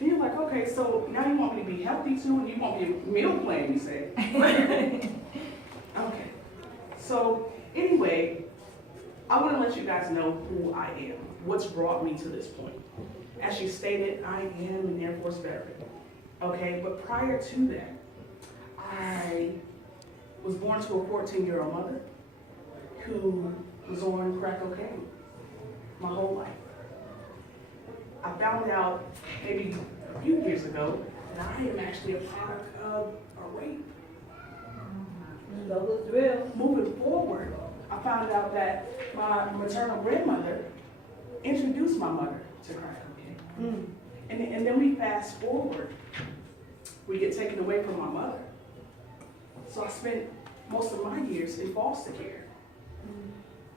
And you're like, okay, so now you want me to be healthy too, and you want me to meal plan, you say. Okay. So anyway, I want to let you guys know who I am, what's brought me to this point. As she stated, I am an Air Force veteran. Okay, but prior to that, I was born to a 14-year-old mother who was on crack cocaine my whole life. I found out maybe a few years ago that I am actually a product of a rape. So it's real. Moving forward, I found out that my maternal grandmother introduced my mother to crack cocaine. And then we fast forward, we get taken away from my mother. So I spent most of my years in foster care.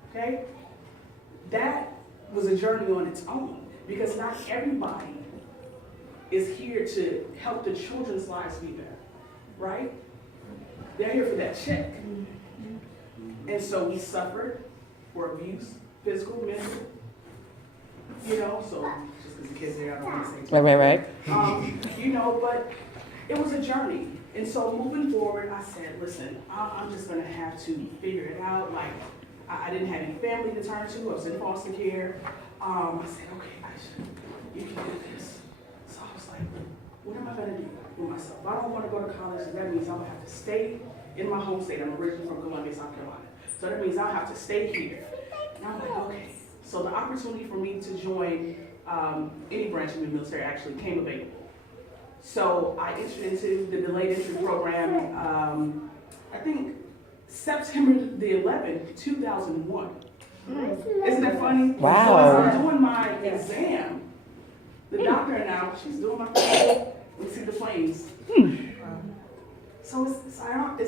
Okay? That was a journey on its own because not everybody is here to help the children's lives be better, right? They're here for that check. And so we suffered for abuse, physical, mental, so just because the kids there, I don't want to say. Right. But it was a journey. And so moving forward, I said, listen, I'm just going to have to figure it out. Like, I didn't have any family to turn to. I was in foster care. I said, okay, Isha, you can do this. So I was like, what am I going to do with myself? I don't want to go to college, so that means I'm going to have to stay in my home state. I'm originally from Columbia, South Carolina. So that means I'll have to stay here. And I'm like, okay. So the opportunity for me to join any branch of the military actually came available. So I entered into the delayed entry program, I think September the 11th, 2001. Isn't that funny? Wow. So as I'm doing my exam, the doctor now, she's doing my physical, we see the flames. So it's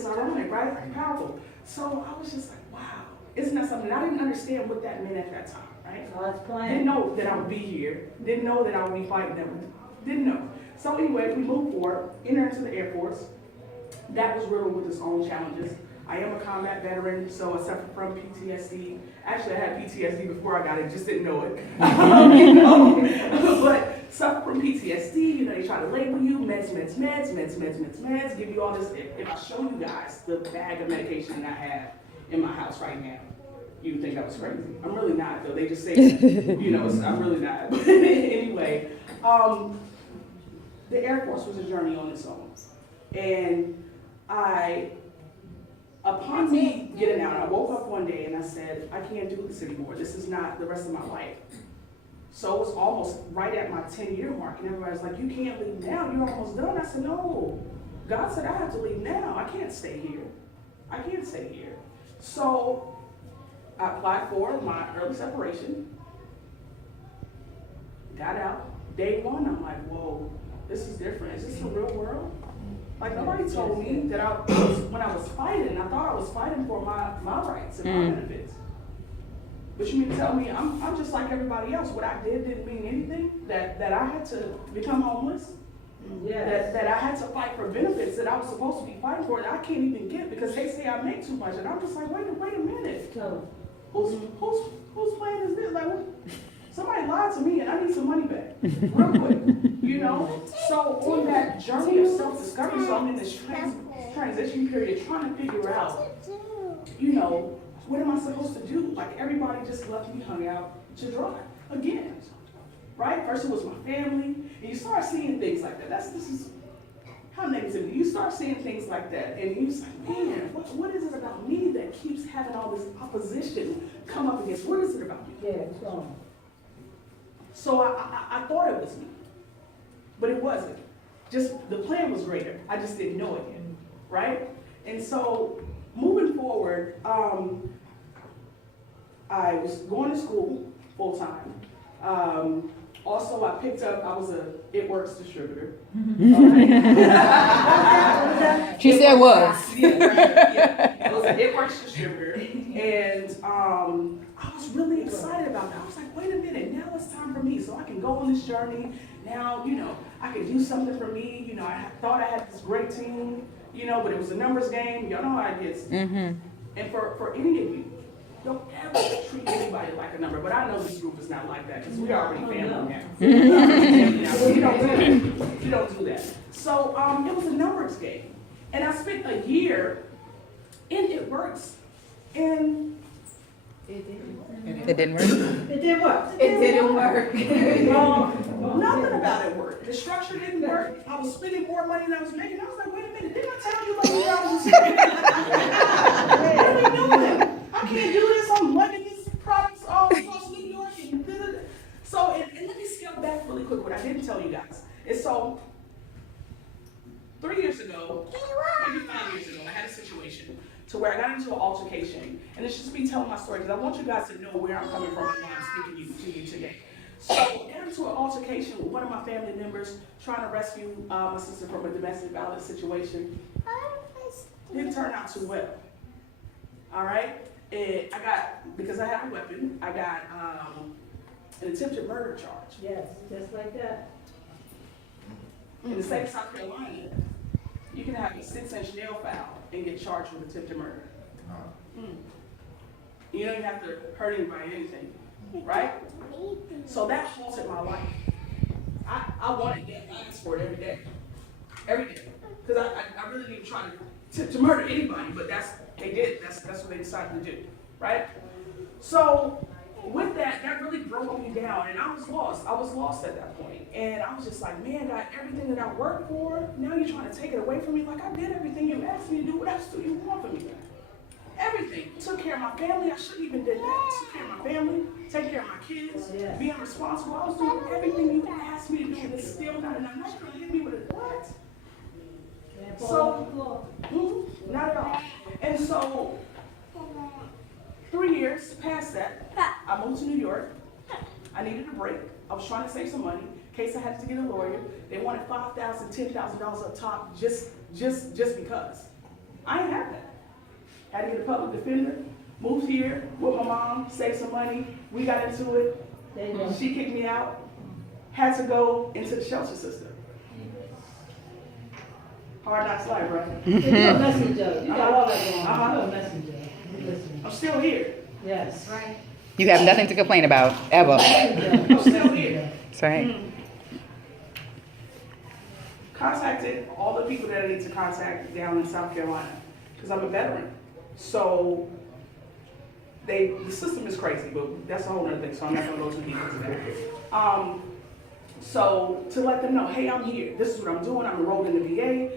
ironic, right? Powerful. So I was just like, wow. Isn't that something? I didn't understand what that meant at that time, right? God's plan. Didn't know that I would be here. Didn't know that I would be fighting them. Didn't know. So anyway, we moved forward, entered into the Air Force. That was riddled with its own challenges. I am a combat veteran, so I suffer from PTSD. Actually, I had PTSD before I got it, just didn't know it. But suffer from PTSD, they try to label you, meds, give you all this. If I show you guys the bag of medication that I have in my house right now, you would think I was crazy. I'm really not, though. They just say that, I'm really not. But anyway, the Air Force was a journey on its own. And upon me getting out, I woke up one day and I said, I can't do this anymore. This is not the rest of my life. So it was almost right at my 10-year mark. And everybody's like, you can't leave now. You're almost done. I said, no. God said I have to leave now. I can't stay here. I can't stay here. So I applied for my early separation. Got out. Day one, I'm like, whoa, this is different. Is this the real world? Like, nobody told me that when I was fighting, I thought I was fighting for my rights and my benefits. But you mean to tell me I'm just like everybody else? What I did didn't mean anything? That I had to become homeless? Yes. That I had to fight for benefits that I was supposed to be fighting for that I can't even get because they say I make too much. And I'm just like, wait a minute. So, Whose plan is this? Like, somebody lied to me and I need some money back real quick, So on that journey of self-discovery, so I'm in this transition period trying to figure out, what am I supposed to do? Like, everybody just left me hung out to dry again, right? First it was my family, and you start seeing things like that. This is how negative. You start seeing things like that, and you're just like, man, what is it about me that keeps having all this opposition come up against? What is it about me? yeah, so. So I thought it was me, but it wasn't. Just the plan was greater. I just didn't know it yet, right? And so moving forward, I was going to school full time. Also, I was a It Works distributor. She said was. Yeah. I was an It Works distributor. And I was really excited about that. I was like, wait a minute, now it's time for me. So I can go on this journey. Now, I can do something for me. I thought I had this great team, but it was a numbers game. Y'all know how it gets. Mm-hmm. And for any of you, don't ever treat anybody like a number. But I know this group is not like that because we already family now. We don't do And I spent a year, and it works. And It didn't work. It did what? It didn't work. nothing about it worked. The structure didn't work. I was spending more money than I was making. I was like, wait a minute, didn't I tell you like I was what are we doing? I can't do this. I'm lugging these products all across New York and so and let me scale back really quick what I didn't tell you guys. And so 3 years ago, maybe 5 years ago, I had a situation to where I got into an altercation. And it's just me telling my story because I want you guys to know where I'm coming from and why I'm speaking to you today. So I got into an altercation with one of my family members trying to rescue my sister from a domestic violence situation. Didn't turn out too well. All right? And because I had a weapon, I got an attempted murder charge. Yes, just like that. In the state of South Carolina, you can have a 6-inch nail file and get charged with attempted murder. You don't even have to hurt anybody or anything, right? So that halted my life. I wanted that. I asked for it every day. Every day. Because I really didn't try to murder anybody, but that's what they decided to do, right? So with that really broke me down, and I was lost. I was lost at that point. And I was just like, man, God, everything that I worked for, now you're trying to take it away from me. Like, I did everything you asked me to do. What else do you want from me? Everything. Took care of my family. I shouldn't even did that. Took care of my family, take care of my kids, being responsible. I was doing everything you asked me to do, and it's still not enough. Now you're going to hit me with a what? So, not at all. And so, 3 years past that, I moved to New York. I needed a break. I was trying to save some money in case I had to get a lawyer. They wanted $5,000, $10,000 up top just because. I ain't have that. Had to get a public defender. Moved here with my mom, saved some money. We got into it. She kicked me out. Had to go into the shelter system. Hard knocks life, right? You're a messenger. You got all that going on. You're a messenger. I'm still here. Yes. Right. You have nothing to complain about, ever. I'm still here. That's right. Contacted all the people that I need to contact down in South Carolina because I'm a veteran. So the system is crazy, but that's a whole other thing, so I'm not going to go too deep into that. So to let them know, hey, I'm here. This is what I'm doing. I'm enrolled in the VA.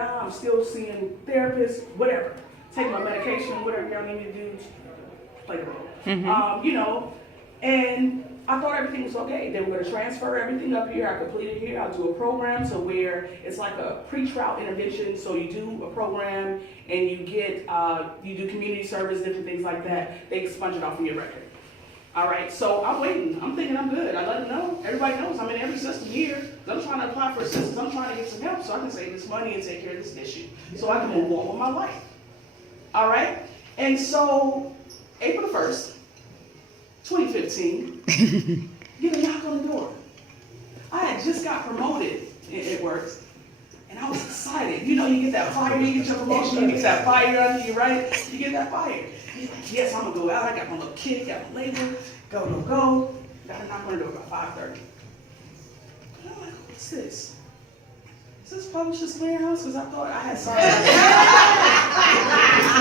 I'm still seeing therapists, whatever. Take my medication, whatever y'all need me to do. Play the role. And I thought everything was okay. They were going to transfer everything up here. I completed here. I'll do a program to where it's like a pre-trial intervention. So you do a program and you get, you do community service, different things like that. They sponge it off of your record. All right, so I'm waiting. I'm thinking I'm good. I let them know. Everybody knows I'm in every system here. I'm trying to apply for assistance. I'm trying to get some help so I can save this money and take care of this issue so I can move on with my life. All right, and so April 1st, 2015, get a knock on the door. I had just got promoted at work, and I was excited. You know, you get that fire, you get your promotion, you get that fire under you, right? You get that fire. He's like, yes, I'm gonna go out. I got my little kid, got my label, go. Got a knock on the door about 5:30. And I'm like, what's this? Is this Publishers Clearinghouse? Because I thought I had signed.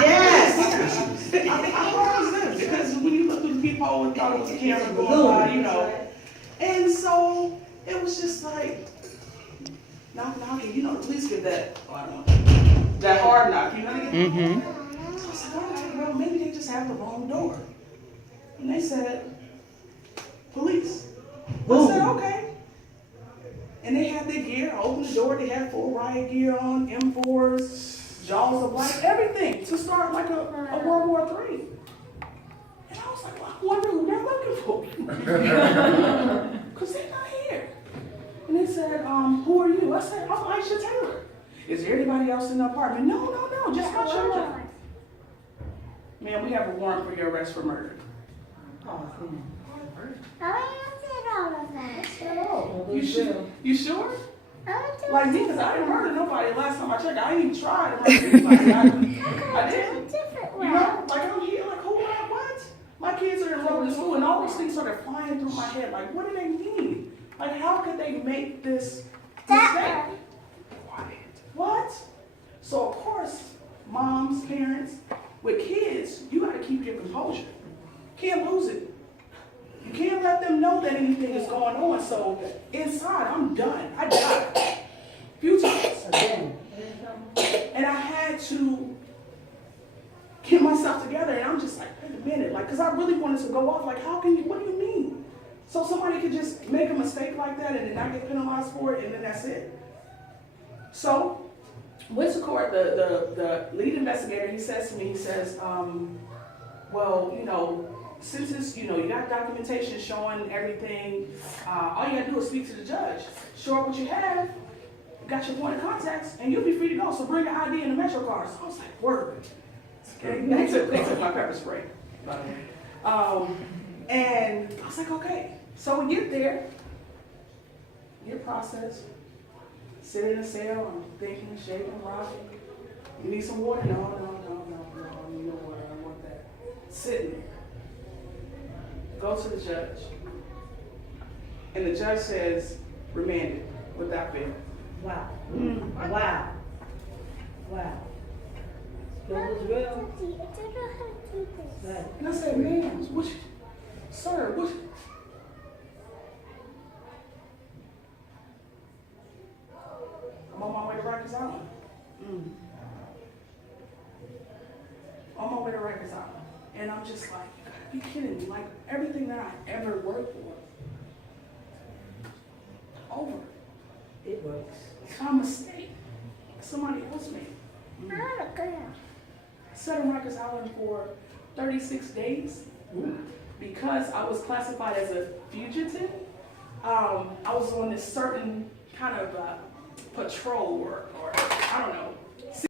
Yes. I thought it was them because when you look through the peephole and thought it was a camera going by, you know. And so it was just like knocking. You know, the police get that. Oh, I don't know. That hard knock. You know what I mean? So I was like, all right, well, maybe they just have the wrong door. And they said, police. I said, okay. And they had their gear. I opened the door. They had full riot gear on, M4s, jaws of life, everything to start like a World War III. And I was like, well, I wonder who they're looking for. Because they're not here. And they said, who are you? I said, I'm Isha Taylor. Is there anybody else in the apartment? No, just my children. Man, we have a warrant for your arrest for murder. You sure? Like me, because I didn't murder nobody last time I checked. I didn't even try to murder anybody. I didn't. You know, like I'm here, like who am I, what? My kids are enrolled in school and all those things started flying through my head. Like, what do they mean? Like, how could they make this mistake? What? So of course, moms, parents, with kids, you gotta keep your composure. Can't lose it. You can't let them know that anything is going on. So inside, I'm done. I died a few times. Again. And I had to get myself together, and I'm just like, wait a minute, like, because I really wanted to go off. Like, how can you, what do you mean? So somebody could just make a mistake like that and then not get penalized for it, and then that's it. So, went to court, the lead investigator, he says to me, he says, well, you know, since it's, you know, you got documentation showing everything, all you gotta do is speak to the judge. Show up what you have, got your point of contacts, and you'll be free to go. So bring your ID and the Metro card. So I was like, word. Okay, they took my pepper spray, by the way. And I was like, okay. So we get there, get processed, sit in a cell, I'm thinking, shaking, rocking. You need some water? No, I need no water, I want that. Sitting there. Go to the judge. And the judge says, remanded without bail. Wow. Wow. Wow. That was real. Right. And I said, man, what you, sir, what? I'm on my way to Rikers Island. On my way to Rikers Island. And I'm just like, you gotta be kidding me. Like, everything that I ever worked for, over. It works. It's a mistake. Somebody else made. I sat on Rikers Island for 36 days because I was classified as a fugitive. I was on this certain kind of patrol or